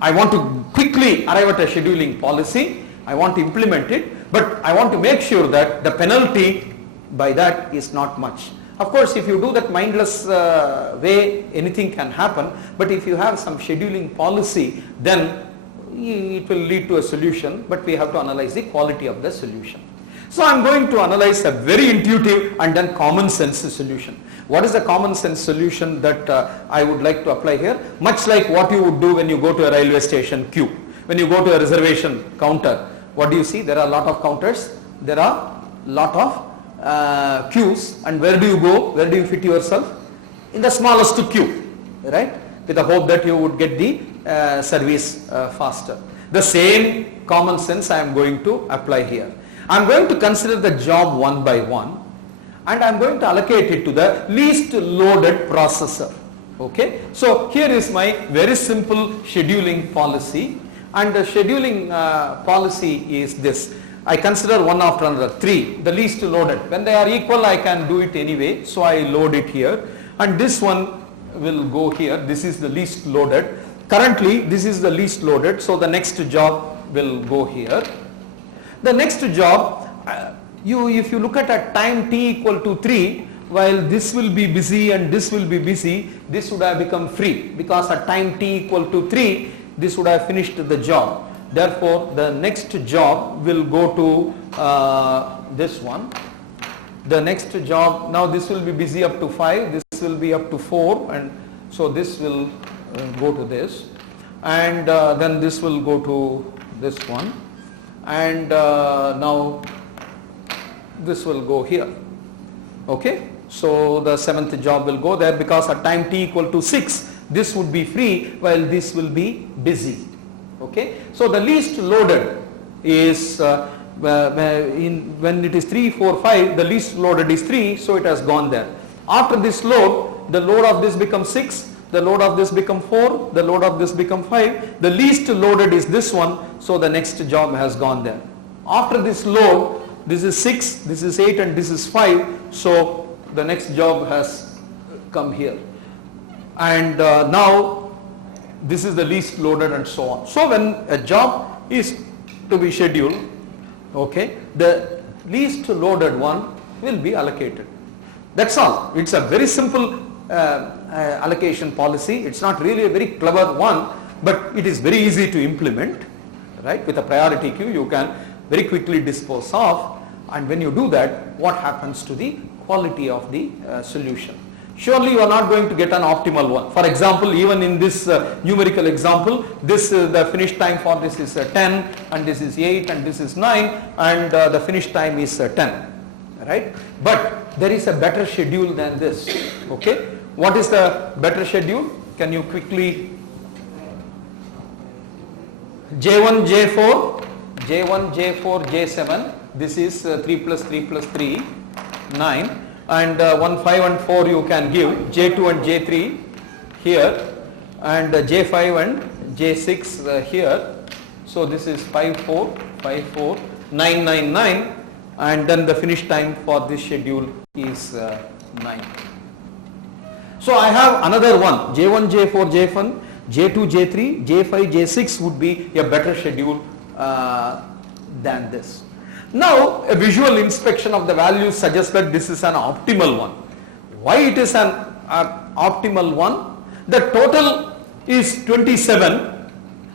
want to quickly arrive at a scheduling policy. I want to implement it, but I want to make sure that the penalty by that is not much. Of course, if you do that mindless way, anything can happen. But if you have some scheduling policy, then it will lead to a solution, but we have to analyze the quality of the solution. So I am going to analyze a very intuitive and then common sense solution. What is the common sense solution that I would like to apply here? Much like what you would do when you go to a railway station queue. When you go to a reservation counter, what do you see? There are a lot of counters, there are a lot of queues, and where do you go? Where do you fit yourself? In the smallest queue, right? With the hope that you would get the service faster. The same common sense I am going to apply here. I am going to consider the job one by one, and I am going to allocate it to the least loaded processor. Okay, so here is my very simple scheduling policy, and the scheduling policy is this. I consider one after another, 3, the least loaded. When they are equal, I can do it anyway, so I load it here, and this one will go here. This is the least loaded. Currently this is the least loaded, so the next job will go here. The next job, if you look at a time t equal to 3, while this will be busy and this will be busy, this would have become free, because at time t equal to 3, this would have finished the job. Therefore, the next job will go to this one. The next job, now this will be busy up to 5, this will be up to 4, and so this will go to this, and then this will go to this one, and now this will go here. Okay, so the 7th job will go there, because at time t equal to 6, this would be free while this will be busy. Okay, so the least loaded is when it is 3, 4, 5, the least loaded is 3, so it has gone there. After this load, the load of this becomes 6, the load of this becomes 4, the load of this becomes 5, the least loaded is this one, so the next job has gone there. After this load, this is 6, this is 8, and this is 5, so the next job has come here. and now this is the least loaded and so on. So when a job is to be scheduled, okay, the least loaded one will be allocated. That's all. It's a very simple allocation policy. It's not really a very clever one, but it is very easy to implement, right? With a priority queue you can very quickly dispose of, and when you do that, what happens to the quality of the solution? Surely you are not going to get an optimal one. For example, even in this numerical example, this the finish time for this is 10, and this is 8, and this is 9, and the finish time is 10, right? But there is a better schedule than this. Okay, what is the better schedule? Can you quickly? J1, J4, J1, J4, J7. This is 3 plus 3 plus 3, 9. And 1, 5 and 4 you can give, J2 and J3 here, and J5 and J6 here. So this is 5, 4, 5, 4, 9, 9, 9, and then the finish time for this schedule is 9. So I have another one, J1, J4, J1, J2, J3, J5, J6 would be a better schedule than this. Now a visual inspection of the values suggests that this is an optimal one. Why it is an optimal one? The total is 27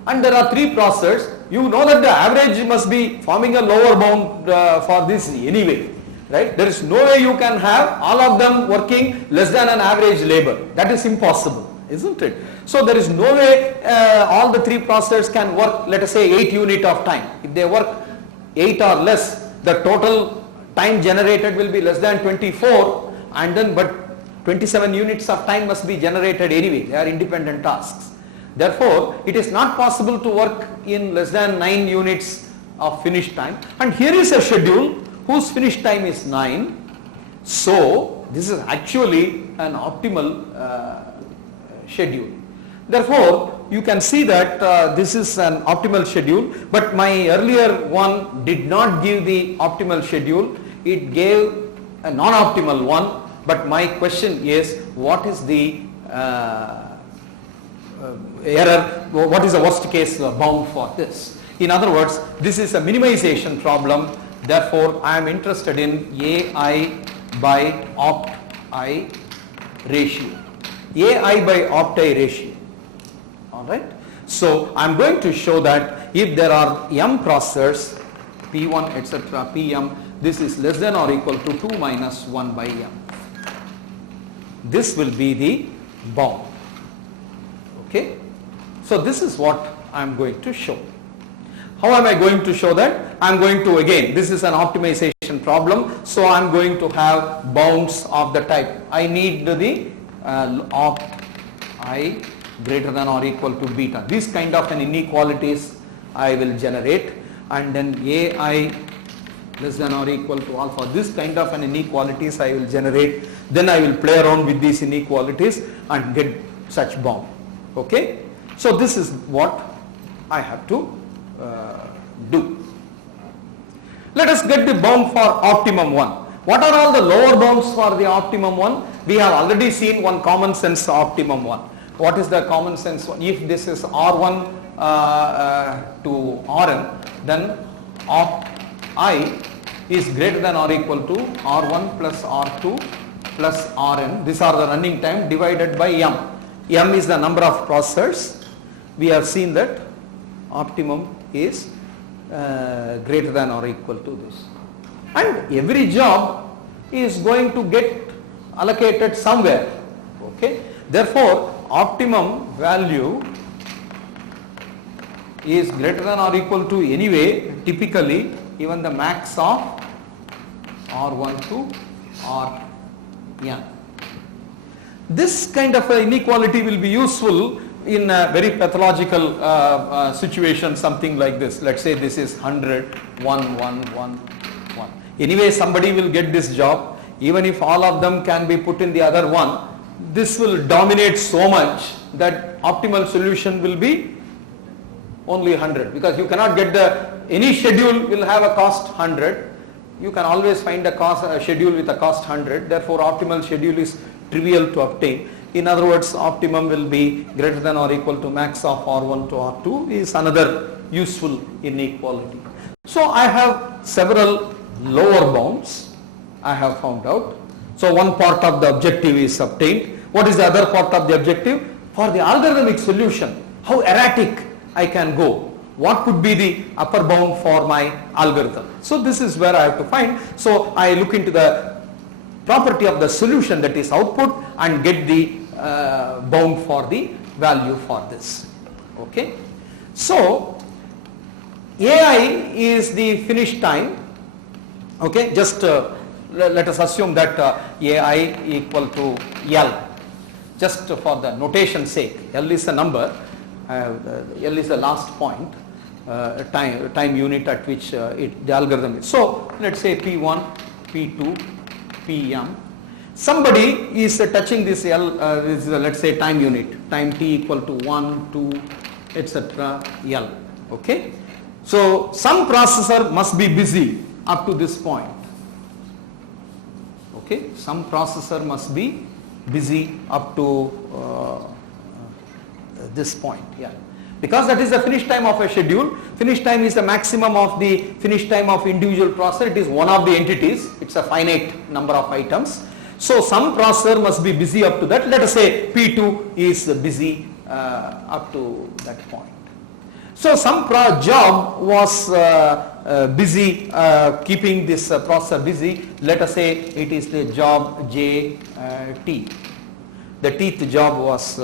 and there are 3 processors. You know that the average must be forming a lower bound for this anyway, right? There is no way you can have all of them working less than an average labor. That is impossible, isn't it? So there is no way all the 3 processors can work, let us say 8 units of time. If they work 8 or less, the total time generated will be less than 24, and then but 27 units of time must be generated anyway. They are independent tasks. Therefore, it is not possible to work in less than 9 units of finish time. And here is a schedule whose finish time is 9. So this is actually an optimal schedule. Therefore, you can see that this is an optimal schedule, but my earlier one did not give the optimal schedule. It gave a non-optimal one, but my question is, what is the error, what is the worst case bound for this? In other words, this is a minimization problem. Therefore, I am interested in AI by opt-I ratio. AI by opt-I ratio. Alright. So I am going to show that if there are m processors, P1 etc. Pm, this is less than or equal to 2 minus 1 by m. This will be the bound. Okay. So this is what I am going to show. How am I going to show that? I am going to, again, this is an optimization problem, so I am going to have bounds of the type. I need the opt-I greater than or equal to beta. These kind of an inequalities I will generate, and then AI less than or equal to alpha. This kind of an inequalities I will generate. Then I will play around with these inequalities and get such bound. Okay. So this is what I have to do. Let us get the bound for optimum one. What are all the lower bounds for the optimum one? We have already seen one common sense optimum one. What is the common sense one? If this is R1 to Rn, then opt-I is greater than or equal to R1 plus R2 plus Rn. These are the running time divided by m. M is the number of processors. We have seen that optimum is greater than or equal to this. And every job is going to get allocated somewhere. Okay. Therefore, optimum value is greater than or equal to anyway, typically even the max of R1 to Rn. This kind of inequality will be useful in a very pathological situation, something like this. Let's say this is 100, 1, 1, 1, 1. Anyway, somebody will get this job. Even if all of them can be put in the other one, this will dominate so much that optimal solution will be only 100, because you cannot get any schedule will have a cost 100. You can always find a schedule with a cost 100. Therefore, optimal schedule is trivial to obtain. In other words, optimum will be greater than or equal to max of R1 to R2 is another useful inequality. So I have several lower bounds I have found out. So one part of the objective is obtained. What is the other part of the objective? For the algorithmic solution, how erratic I can go. What could be the upper bound for my algorithm? So this is where I have to find. So I look into the property of the solution, that is output, and get the bound for the value for this. Okay. So AI is the finish time. Okay. Just let us assume that AI equal to L. Just for the notation sake, L is a number. L is the last point, time unit at which the algorithm is. So let's say P1, P2, Pm. Somebody is touching this L, let's say time unit, time t equal to 1, 2, etc. L. Okay. So some processor must be busy up to this point. Okay. Some processor must be busy up to this point. Yeah. Because that is the finish time of a schedule. Finish time is the maximum of the finish time of individual processor. It is one of the entities. It's a finite number of items. So some processor must be busy up to that. Let us say P2 is busy up to that point. So some job was busy keeping this processor busy. Let us say it is the job JT. The tth job was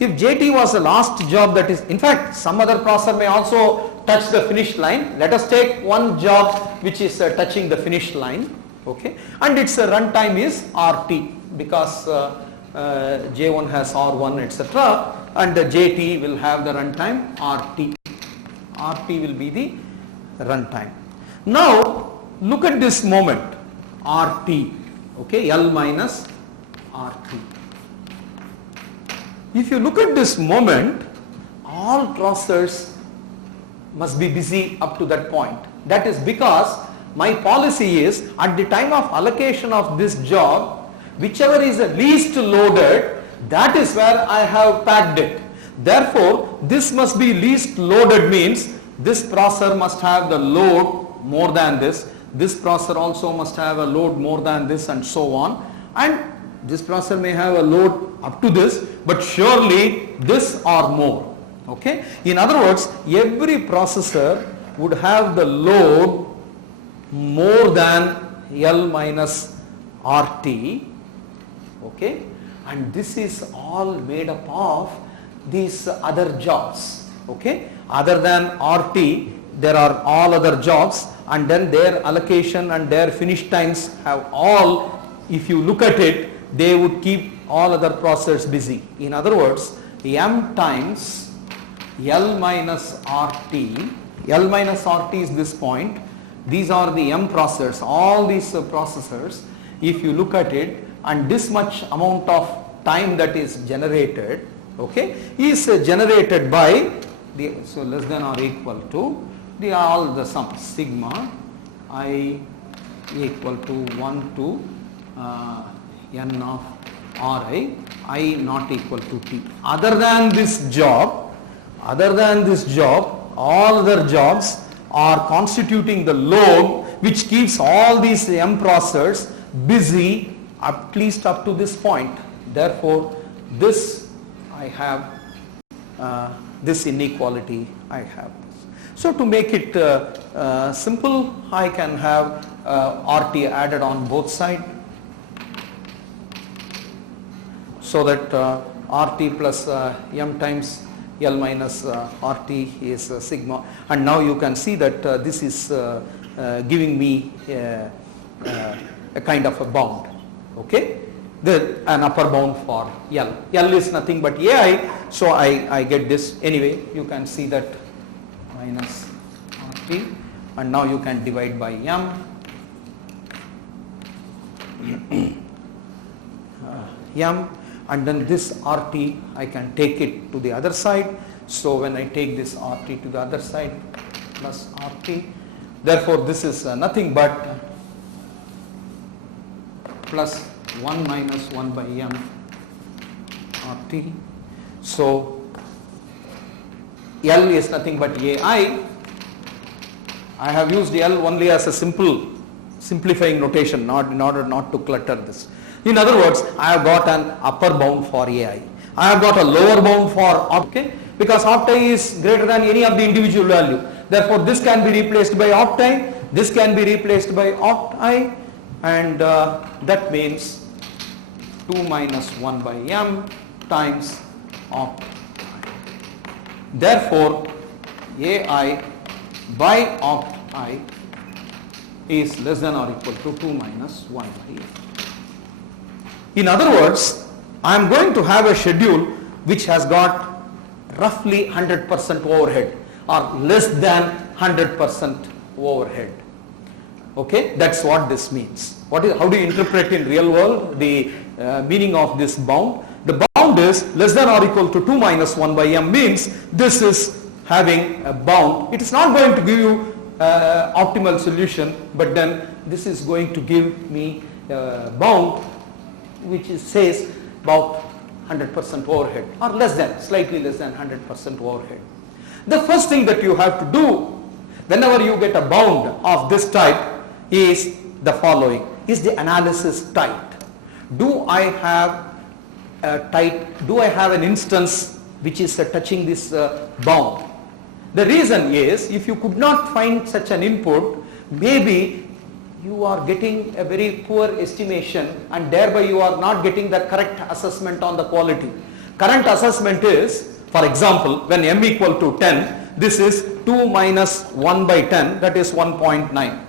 if JT was the last job, that is, in fact, some other processor may also touch the finish line. Let us take one job which is touching the finish line, okay, and its runtime is RT, because J1 has R1, etc., and the JT will have the runtime RT. RT will be the runtime. Now look at this moment, RT, okay, L minus RT. If you look at this moment, all processors must be busy up to that point. That is because my policy is at the time of allocation of this job, whichever is the least loaded, that is where I have packed it. Therefore, this must be least loaded, means this processor must have the load more than this. This processor also must have a load more than this, and so on. And this processor may have a load up to this, but surely this or more. Okay. In other words, every processor would have the load more than L minus RT. Okay. And this is all made up of these other jobs. Okay. Other than RT, there are all other jobs, and then their allocation and their finish times have all, if you look at it, they would keep all other processors busy. In other words, M times L minus RT, L minus RT is this point, these are the M processors, all these processors, if you look at it, and this much amount of time that is generated, okay, is generated by the, so less than or equal to the all the sum sigma I equal to 1 to n of Ri, I not equal to t. Other than this job, all other jobs are constituting the load which keeps all these M processors busy at least up to this point. Therefore, this I have, this inequality I have. So to make it simple, I can have RT added on both sides, so that RT plus M times L minus RT is sigma, and now you can see that this is giving me a kind of a bound, okay, an upper bound for L. L is nothing but AI, so I get this. Anyway, you can see that minus RT, and now you can divide by M. M, and then this RT I can take it to the other side. So when I take this RT to the other side plus RT, therefore this is nothing but plus 1 minus 1 by M RT. So L is nothing but AI. I have used L only as a simplifying notation, not in order not to clutter this. In other words, I have got an upper bound for AI. I have got a lower bound for opt-i, because opt-i is greater than any of the individual value. Therefore, this can be replaced by opt-i, this can be replaced by opt-i, and that means 2 minus 1 by m times opt-i. Therefore, AI by opt-i is less than or equal to 2 minus 1 by m. In other words, I am going to have a schedule which has got roughly 100% overhead or less than 100% overhead. Okay, that's what this means. How do you interpret in real world the meaning of this bound? The bound is less than or equal to 2 minus 1 by m means this is having a bound. It is not going to give you optimal solution, but then this is going to give me a bound which says about 100% overhead or less than, slightly less than 100% overhead. The first thing that you have to do whenever you get a bound of this type is the following. Is the analysis tight? Do I have an instance which is touching this bound? The reason is, if you could not find such an input, maybe you are getting a very poor estimation and thereby you are not getting the correct assessment on the quality. Current assessment is, for example, when m equal to 10, this is 2 minus 1 by 10, that is 1.9.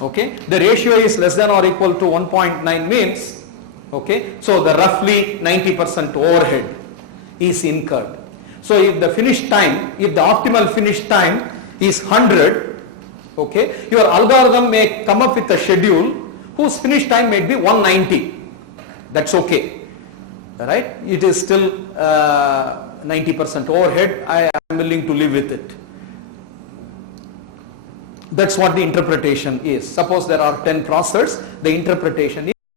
Okay, the ratio is less than or equal to 1.9 means, okay, so the roughly 90% overhead is incurred. So if the finish time, if the optimal finish time is 100, okay, your algorithm may come up with a schedule whose finish time may be 190. That's okay, right? It is still 90% overhead. I am willing to live with it. That's what the interpretation is. Suppose there are 10 processors, the interpretation